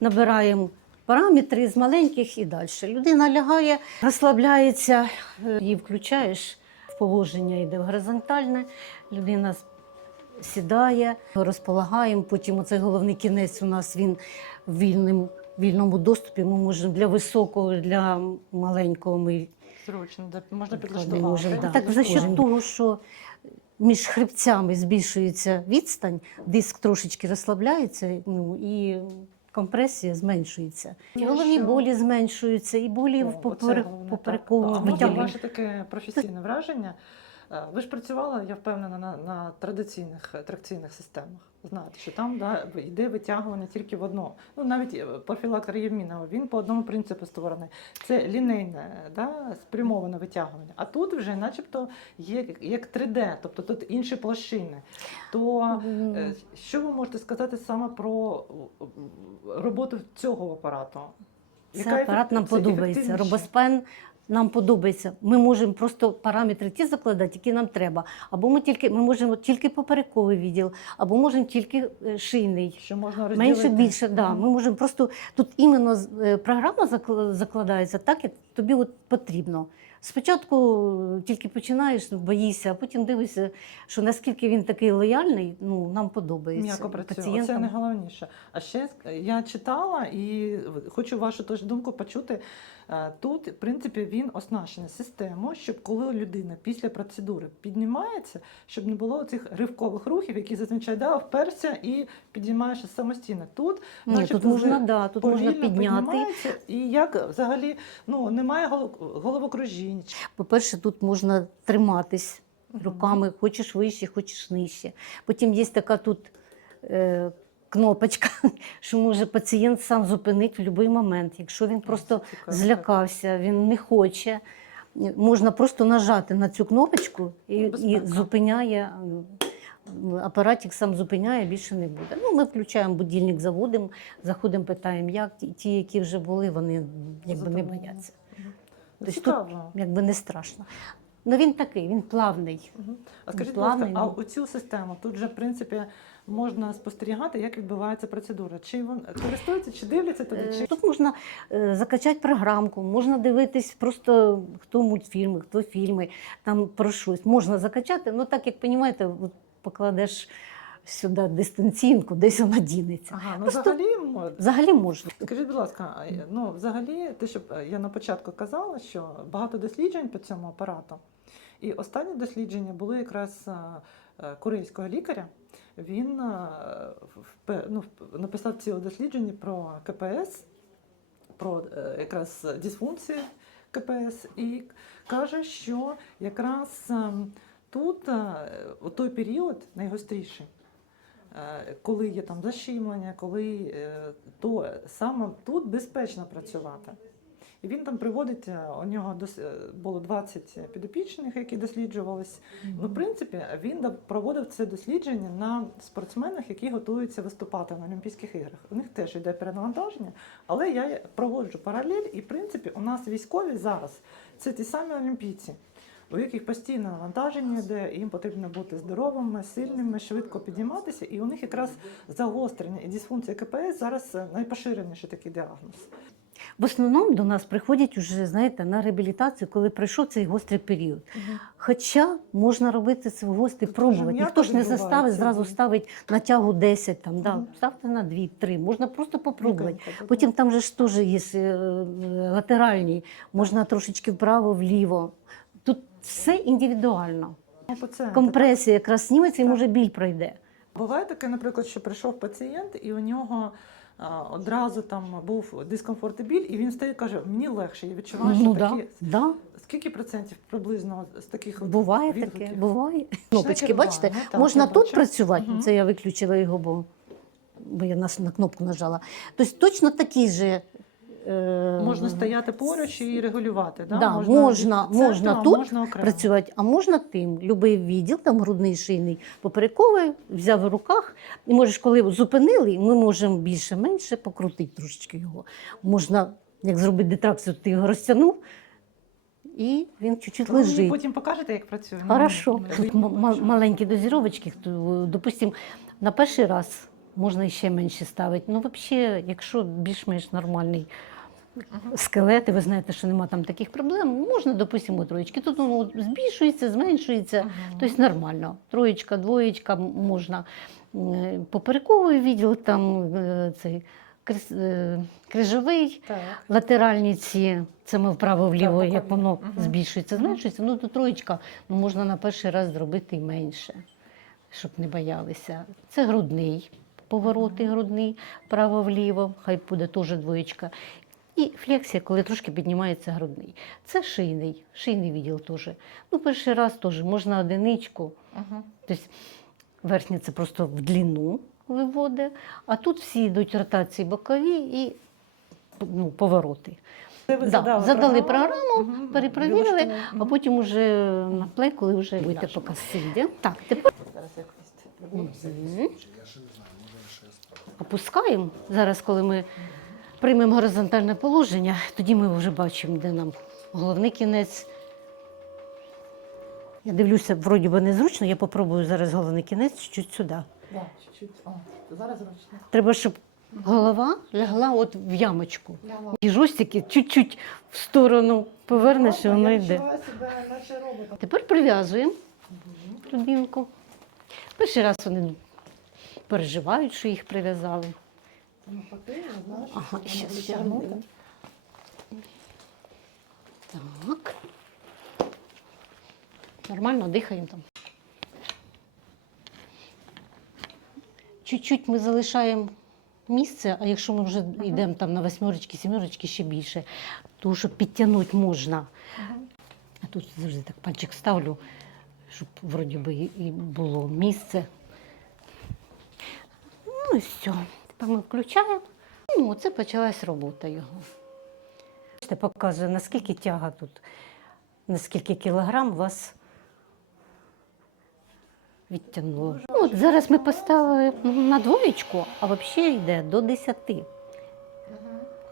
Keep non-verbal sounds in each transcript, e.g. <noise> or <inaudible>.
набираємо параметри з маленьких і далі. Людина лягає, розслабляється, е, її включаєш в положення, йде в горизонтальне, людина сідає, розполагаємо. Потім оцей головний кінець у нас він в вільному, вільному доступі. Ми можемо для високого, для маленького ми Зручно, да, можна не підлаштувати. можемо. Да. Так, Так за счет того, що між хребцями збільшується відстань, диск трошечки розслабляється, ну і компресія зменшується. І Ну, головні що? болі зменшуються, і болі О, в попер... поперековому А ваше таке професійне враження? Е, Ви ж працювали, я впевнена, на, на традиційних тракційних системах. Знаєте, що там да, йде витягування тільки в одно. Ну навіть е, профілактор Євмінова, він по одному принципу створений. Це лінейне, да, спрямоване витягування. А тут вже, начебто, є як 3D, тобто тут інші площини. То е, що ви можете сказати саме про роботу цього апарату? Цей апарат нам подобається. Робоспен нам подобається. Ми можемо просто параметри ті закладати, які нам треба. Або ми тільки ми можемо тільки поперековий відділ, або можемо тільки е, шийний. Що можна розділити? Менше більше, да. Мгм. Ми можемо просто тут іменно е, програма закла- закладається так, як тобі от потрібно. Спочатку е, тільки починаєш, боїшся, а потім дивишся, що наскільки він такий лояльний, ну нам подобається. М'яко працює. Це найголовніше. А ще я читала і хочу вашу теж думку почути. Е, Тут, в принципі, він оснащений системою, щоб коли людина після процедури піднімається, щоб не було цих ривкових рухів, які зазвичай да, вперся і підіймаєшся самостійно. Тут Ні, тут можна, да, тут можна підняти. і як взагалі ну, немає голов- головокружінь. По-перше, тут можна триматись руками, хочеш вище, хочеш нижче. Потім є така тут е, кнопочка, <laughs> що може пацієнт сам зупинити в будь-який момент. Якщо він просто цікаво. злякався, він не хоче. Можна просто нажати на цю кнопочку і, і зупиняє. Апаратик сам зупиняє, більше не буде. Ну, ми включаємо будильник, заводимо, заходимо, питаємо, як ті, які вже були, вони якби не бояться. Тобто Цікаво. Якби не страшно. Ну він такий, він плавний. А скажіть, будь ласка, а ну. у цю систему тут же в принципі можна спостерігати, як відбувається процедура. Чи він користується, чи дивляться туди, Е, чи Тут можна е, закачати програмку, можна дивитись просто хто мультфільми, хто фільми, там про щось. Можна закачати, ну так як розумієте, покладеш сюди дистанційнку, десь вона дінеться. ага, ну Просто- взагалі мо- Взагалі можна. скажіть, будь ласка, е, ну взагалі, те, що е, я на початку казала, що багато досліджень по цьому апарату, і останні дослідження були якраз е, корейського лікаря. Він ну, написав ціле дослідження про КПС, про якраз дисфункції КПС, і каже, що якраз ем, тут у той період найгостріший. Е, Коли є там защемлення, коли е, то саме тут безпечно працювати. І він там приводить, е, у нього дос- було 20 підопічних, які досліджувались. Ну, в принципі, він проводив це дослідження на спортсменах, які готуються виступати на Олімпійських іграх. У них теж йде перенавантаження, але я проводжу паралель, і в принципі у нас військові зараз це ті самі олімпійці. У яких постійне навантаження йде, їм потрібно бути здоровими, сильними, швидко підійматися, і у них якраз загострення і дисфункція КПС зараз е, найпоширеніший такий діагноз. В основному до нас приходять уже, знаєте, на реабілітацію, коли пройшов цей гострий період. Хоча можна робити це в гості, Тут пробувати. Ніхто ж не заставить, зразу ставить на тягу 10, там, да, ставте на 2-3. Можна просто попробувати. Потім там же ж теж є е, латеральні, можна трошечки вправо, вліво. Тут все індивідуально. Ну, пацієнти. Компресія якраз зніметься і може біль пройде. Буває таке, наприклад, що прийшов пацієнт, і у нього а, одразу там був дискомфорт і біль, і він стає і каже, мені легше, я відчуваю, що Ну, да, такі. да. Скільки процентів приблизно з таких от Буває відгуків? таке, буває. Кнопочки, бачите, так, можна я тут бачу. працювати, Мгм. це я виключила його, бо, бо я на, на кнопку нажала. Тобто точно такі же. Е, Можна стояти поруч і регулювати. Да? Да, можна, від центру, можна а тут можна окремо. працювати, а можна тим. Любий відділ, там грудний шийний, поперековий, взяв в руках, і можеш, коли зупинили, ми можемо більше-менше покрутити трошечки його. Можна, як зробити детракцію, ти його розтягнув, і він чуть-чуть Ви лежить. потім покажете, як працює? Ну, Хорошо. ну, Тут маленькі дозіровочки, хто, допустим, на перший раз можна ще менше ставити. Ну, взагалі, якщо більш-менш нормальний скелет, і ви знаєте, що нема там таких проблем, можна, допустимо, троєчки. Тут воно збільшується, зменшується. Тобто нормально. Троєчка, двоєчка можна. Е, Поперековий відділ, там е, цей е, крижовий, Так. латеральні ці, це ми вправо-вліво, як воно Мгм. збільшується, зменшується. Ну, то троєчка ну, можна на перший раз зробити і менше, щоб не боялися. Це грудний, повороти грудний, вправо-вліво, хай буде теж двоєчка. І флексія, коли трошки піднімається грудний. Це шийний, шийний відділ теж. Ну, перший раз теж можна одиничку. Мгм. Тобто верхня це просто в длину виводить, а тут всі йдуть ротації бокові і ну, повороти. Ви Да, задали програму, Мгм. перепровірили. А потім уже на плей, коли вже будете поки сидя. Так, тепер Зараз якось. Мгм. Опускаємо. Зараз, коли ми приймемо горизонтальне положення, тоді ми вже бачимо, де нам головний кінець. Я дивлюся, вроді би незручно, я попробую зараз головний кінець чуть сюди. Да, чуть-чуть. О, зараз зручно. Треба, щоб голова лягла от в ямочку. І жостики чуть-чуть в сторону повернеш, і воно йде. Тепер прив'язуємо людинку. Перший раз вони переживають, що їх прив'язали. Знаю, що Ага, щас, щас. тягнути. Так. Нормально дихаємо там. Чуть-чуть ми залишаємо місце, а якщо ми вже йдемо там на восьмерочки, сімерочки ще більше, то щоб підтягнути можна. А тут завжди так пальчик ставлю, щоб вроді би і було місце. Ну все. Тепер ми включаємо. Ну, це почалась робота його. Це показує, наскільки тяга тут, наскільки кілограм вас відтягнуло. Ну, от зараз ми поставили на двоєчку, а взагалі йде до 10.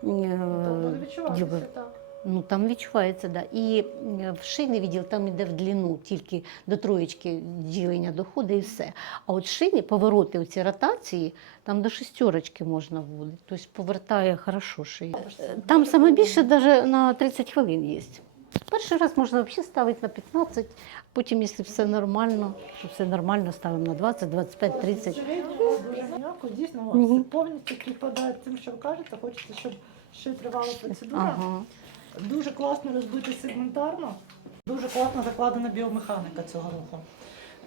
Мгм. То буде відчуватися так. Ну там відчувається, да. І е, в шийний відділ там йде в длину, тільки до троєчки ділення доходить і все. А от шийні повороти, оці ротації, там до шестерочки можна вводити. Тобто повертає хорошо шию. Там саме більше навіть на 30 хвилин є. Перший раз можна взагалі ставити на 15, потім, якщо все нормально, що все нормально, ставимо на 20, 25, 30. Дуже м'яко, дійсно, повністю співпадає з тим, що ви кажете. Хочеться, щоб ще тривала процедура. Ага. Дуже класно розбити сегментарно, дуже класно закладена біомеханіка цього руху.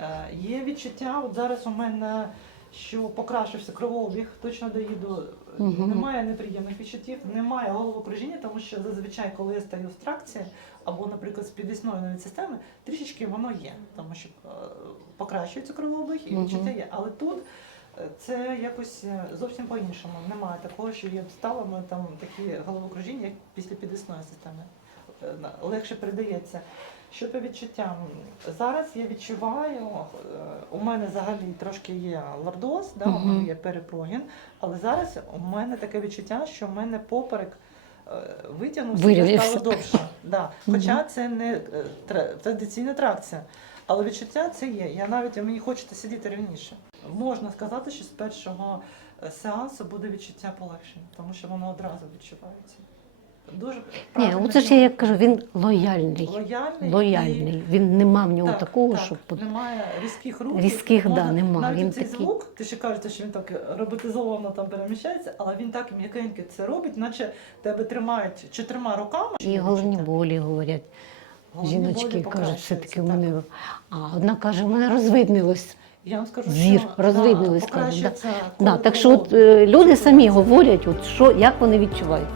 Е, Є відчуття, от зараз у мене, що покращився кровообіг, точно доїду. Мгм. Немає неприємних відчуттів, немає головокружіння, тому що зазвичай, коли я стаю в тракції, або, наприклад, з підвісної навіть системи, трішечки воно є, тому що е, покращується кровообіг і відчуття є. Але тут це якось е, зовсім по-іншому. Немає такого, що є встала, ми там такі головокружіння, як після підвісної системи. Е, Легше передається. Що по відчуттям? Зараз я відчуваю, е, у мене взагалі трошки є лордоз, да, у мене є перепрогін, але зараз у мене таке відчуття, що в мене поперек витягнувся і стало довше. Да. Хоча це не традиційна тракція. Але відчуття це є. Я навіть мені хочеться сидіти рівніше. Можна сказати, що з першого е, сеансу буде відчуття полегшення, тому що воно одразу відчувається. Дуже Ні, оце ж я як кажу, він лояльний. лояльний. і- Лояльний. Він нема в нього так, такого, так, щоб от- немає різких рухів. Різких, да, нема, Навіть він цей такий. звук, ти ще кажете, що він так роботизовано там переміщається, але він так м'якенько це робить, наче тебе тримають чотирма руками. і головні болі говорять. Головні Жіночки болі кажуть, все-таки в покращуються, мене. А одна каже, в мене розвиднилось. Я вам скажу, Зір, що розвиднились, да, кажуть, да. Да, так що от, е, люди самі говорять, от, що, як вони відчувають.